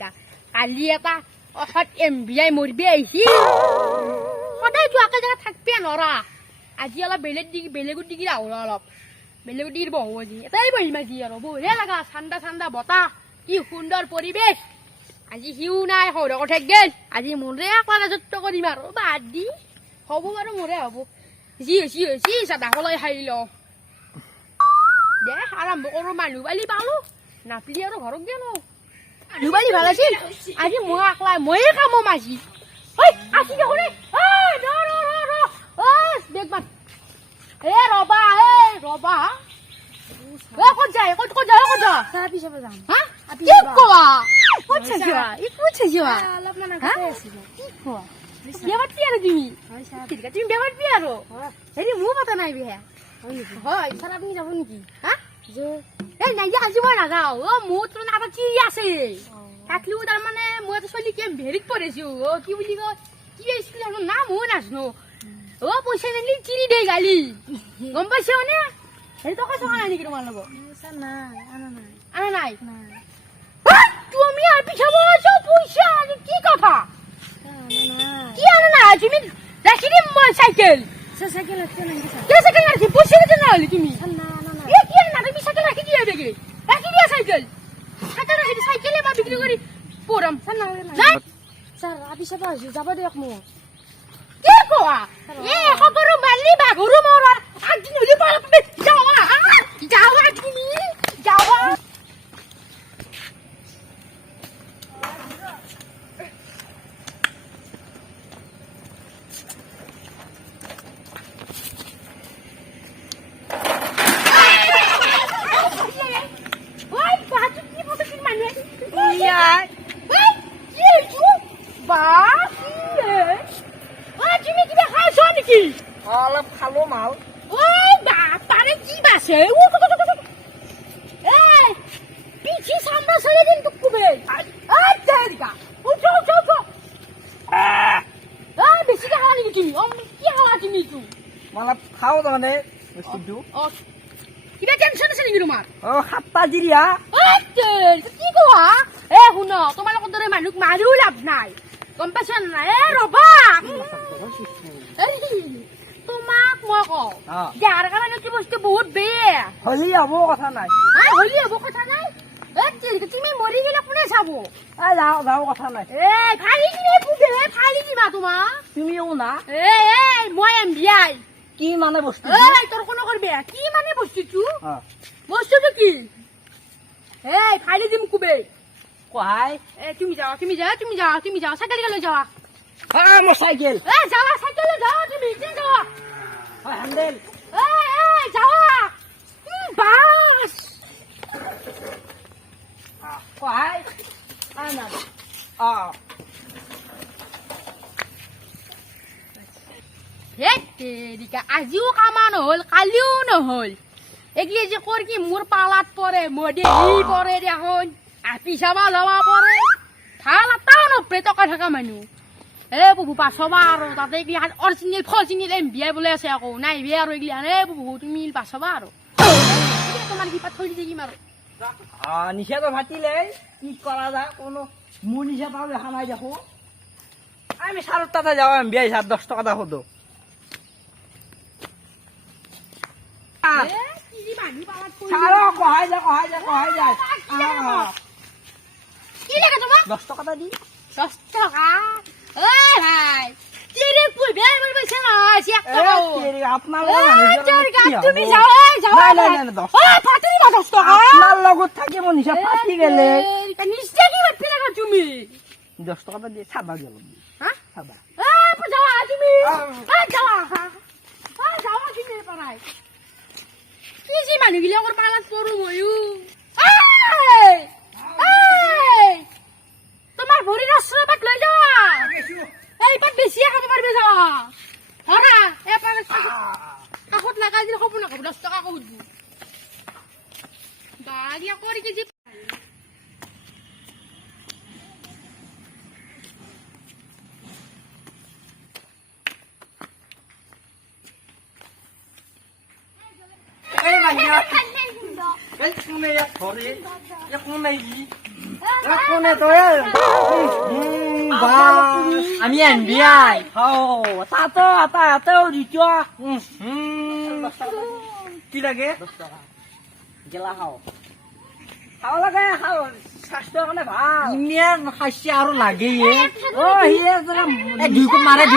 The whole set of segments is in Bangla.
কালি এটা অসৎ MBI মৰিবি আহিছি সদায় যোৱাকে জেগা থাকবি নৰা আজি অলপ বেলেগত দিগি আহো অলপ বেলেগত দিগি বহো আজি এটাই বহিম আজি আৰু বঢ়িয়া লাগা ঠাণ্ডা ঠাণ্ডা বতাহ কি সুন্দৰ পৰিৱেশ আজি সিও নাই সৌৰ কথা গেল আজি মোৰে একলা ৰাজত্ব কৰিম আৰু বাদ দি হ'ব বাৰু মোৰে হ'ব যি হৈছে চাদাকলৈ খাই লওঁ দে আৰম্ভ কৰোঁ মানুহ বালি পালোঁ নাপলি আৰু ঘৰত গেলো মানুহ বালি ভাল আছিল আজি মই একলাই ময়ে কামম আজি ঐ আজি দেখোন বেগ মান ৰবা ক'ত যায় চাপি চাব যাম হা কি কোৱা ক'ত চাইছা ক'ত চাইছা অলপ মানে গৈ আছিলো কি কোৱা বিয়া পাতি আৰু তুমি তুমি বিয়া পাতিবি আৰু হেৰি মোৰ পতা নাই বিয়া হয় ছাৰ আপুনি যাব নেকি হা যে এই নাই আজি মই নাযাওঁ মোৰ তোৰ এটা চিৰি আছে থাকিলেও তাৰমানে মই এটা ছোৱালী কেম ভেৰিত পঢ়িছো কি বুলি কয় কি স্কুলৰ নাম মই নাজানো পইচা নিলি চিৰি দে গালি গম পাইছ মানে হেৰি টকা চকা নাই নেকি তোমাৰ লগত ছাৰ নাই আনা নাই নাই তুমি আর পিছাবো পয়সা কি কথা নাই কি আনা না তুমি রাখি দিম সাইকেল স্যার সাইকেল আছে নাকি স্যার কে সাইকেল রাখি পয়সা দিতে না হলে তুমি স্যার না এ কি আনা তুমি সাইকেল রাখি দিয়ে দেগে রাখি দিয়া সাইকেল সাইকেলে বা বিক্রি করি পড়াম স্যার না না স্যার আপনি সাথে আসি যাব দিয়ক মোক কি কোয়া এ খবর মারলি বাগরু মর একদিন হলি পারবে যাওয়া তুমি যাওয়া অলপ খালো মাল তারে কি বাসে পিছি সামনে সরে দিন টুকুবে বেশি খাওয়া নাকি তুমি কি খাওয়া তুমি তু অলপ খাও তাৰমানে বস্তুটো কিবা টেনশন আছে নেকি তোমাৰ সাতটা জিৰিয়া কি কোৱা শুন তোমালোকৰ দৰে মানুহক মাৰিও লাভ নাই গম পাইছ নাই ৰবা তোমাক মই কওঁ যাৰ কাৰণে কি বস্তু বহুত বেয়া হলি হ'ব কথা নাই হলি হ'ব কথা নাই তুমি মৰি গেলে কোনে চাব যাও কথা নাই ফালি কিনে পুজে ফালি দিবা তোমাক তুমিও না মই MBI কি মানে বস্তু তোর কোনো করবে কি মানে বস্তুটো কি ফাইলে দিম কুবে কহাই তুমি যাও সাইকেল গেলে যাওয়া মোৰ চাইকেল যাওয়া সাইকেলে যাও তুমি যাওয়া হেন্দেল যাওয়া বাস কহাই আজিও কামা নহল কালিও নহল এগিয়ে যে কর কি মোর পালাত পরে মডে পরে দেখুন আপি চাবা যাওয়া পরে ভাল এটাও নপৰে টকা থকা মানুহ বহু পাছবা আৰু তাতে এইগিলাখান অৰিজিনেল ফৰিজিনেল MBI বোলে আছে আকৌ নাই বে আৰু এইগিলাখান বহু তুমি পাছবা আৰু তোমাৰ কিবা থৈ দি থাকিম আৰু নিশাটো ভাতিলে কি কৰা যায় কোনো মোৰ নিশা পাও দেখা নাই দেখো আমি সারত তাতে যাওয়া MBI 10 টাকা দা হতো সারা কহাই যায় কি লাগে তোমার 10 টাকা দি 10 টাকা ভাই তিরে পুবে বলবে না আপনার তুমি যাও নাই 10 ফাটি না 10 টাকা আপনার লগত থাকি মোৰ নিশা ফাটি গেলে নিশ্চয় কি বাতি লাগা তুমি 10 টাকা দিয়ে ছাবা গেল হ্যাঁ ছাবা যাওয়া তুমি যাওয়া তুমি পারাই কি যে মানুহগিলা ওর পালাত পড়ো ময়ু তোমার ভরি রাস্তাত লৈ যাওয়া এইবার বেশি খাব পারবে যাওয়া হরা এবার কাকত লাগাই দিলে খবর না 10 টাকা কই দিব বাড়িয়া করি কি যে কোনে এক ধরে এক কোনে কোনে তই আমি এনবিআই তাতেও দিছ কি লাগে গেলা খাও খাও লাগে খাও স্বাস্থ্যৰ কাৰণে ভাল ইমান খাইছে আৰু লাগে দুই কোপ মাৰে কি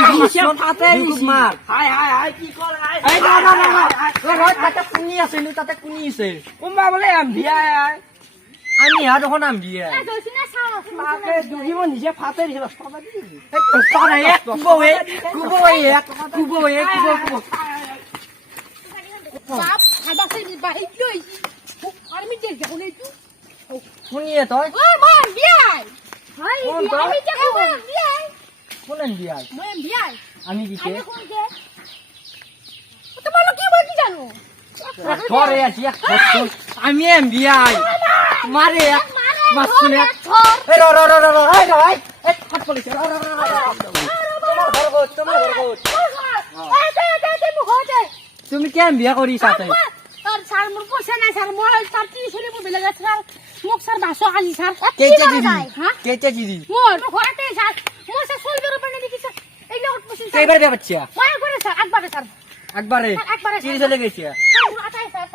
তাতে কুনি আছে তাতে কুনি আছে কোনোবা বোলে এনবিআই আমি ইহা দেখোন এনবিআই তাকে দুহিব নিজে ফাটে দিছে 10 টকা দি বাপ খাবাছে বাহিত লৈ আর্মি জেল যাব নাই তুই শুনিয়ে তই ও মই বিয়াই হাই কোন তই? আমি যে কোন বিয়াই কোন এনবিআই মই বিয়াই আমি দিছে আমি কোন যে তোমার কি বলছি জানো ধরে আছি আমি এনবিআই মারে মাসুন এক এই হাত পড়েছে তোমার ঘর তুমি কেন বিয়া করিস সাথে স্যার মোর পয়সা নাই স্যার মোর স্যার কি শুনি মোবাইল লাগা স্যার মোক স্যার 500 আজি স্যার কেচে দিদি হ্যাঁ কেচে দিদি মোর ঘরতে স্যার মোর স্যার 16 রুপয়ে নিয়ে দিছি স্যার এই লোক পয়সা স্যার কয়বার বিয়া বাচ্চা কয় করে স্যার একবারে স্যার একবারে একবারে চিড়ি চলে গেছে আটাই স্যার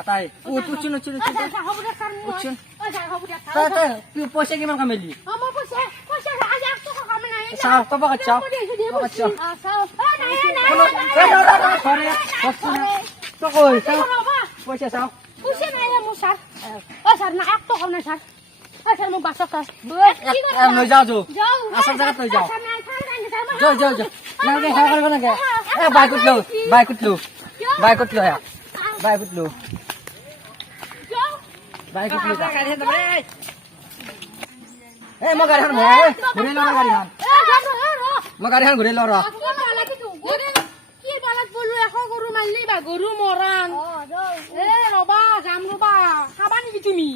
আতাই ও তুচুন স্যার হবু দে স্যার উচ্চন। স্যার হবু দে স্যার তুই পয়সা কিমান কামালি আমার পয়সা পয়সা আজ 100 টাকা কামে নাই চাও তো বাকা চাও আচ্ছা ঘরে তো কই চাও পয়সা চাও পয়সা নাই আমার স্যার ও স্যার না 1 টাকা না স্যার ও স্যার মোক বাসা কাজ নই যাও যাও যাও আসল জায়গা নই যাও যাও যাও না গে হা করব না গে এ বাইকুট লো বাইকুট লো হ্যাঁ বাইকুট লো এ মই গাড়ীখন ঘূৰি ল গাড়ীখন মই গাড়ীখন ঘূৰি ল ৰ কি বালাত বলো এখন গরু মারলি বা গরু মরান এ রবা যাম রবা খাবা নেকি তুমি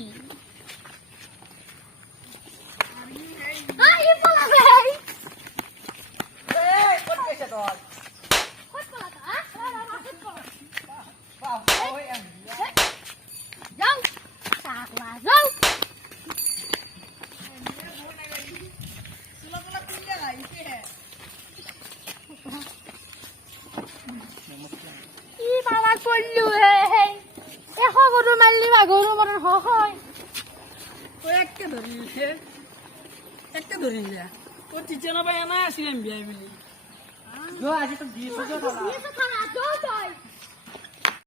যাও যাও কি বালাত পড়লু হে এখন গরু মারলি বা গরু মরান হয় একটা ধরিছে ও টিচার না ভাই না আসিলাম বিয়াই বলি আজি তো 20 টাকা খানা যাও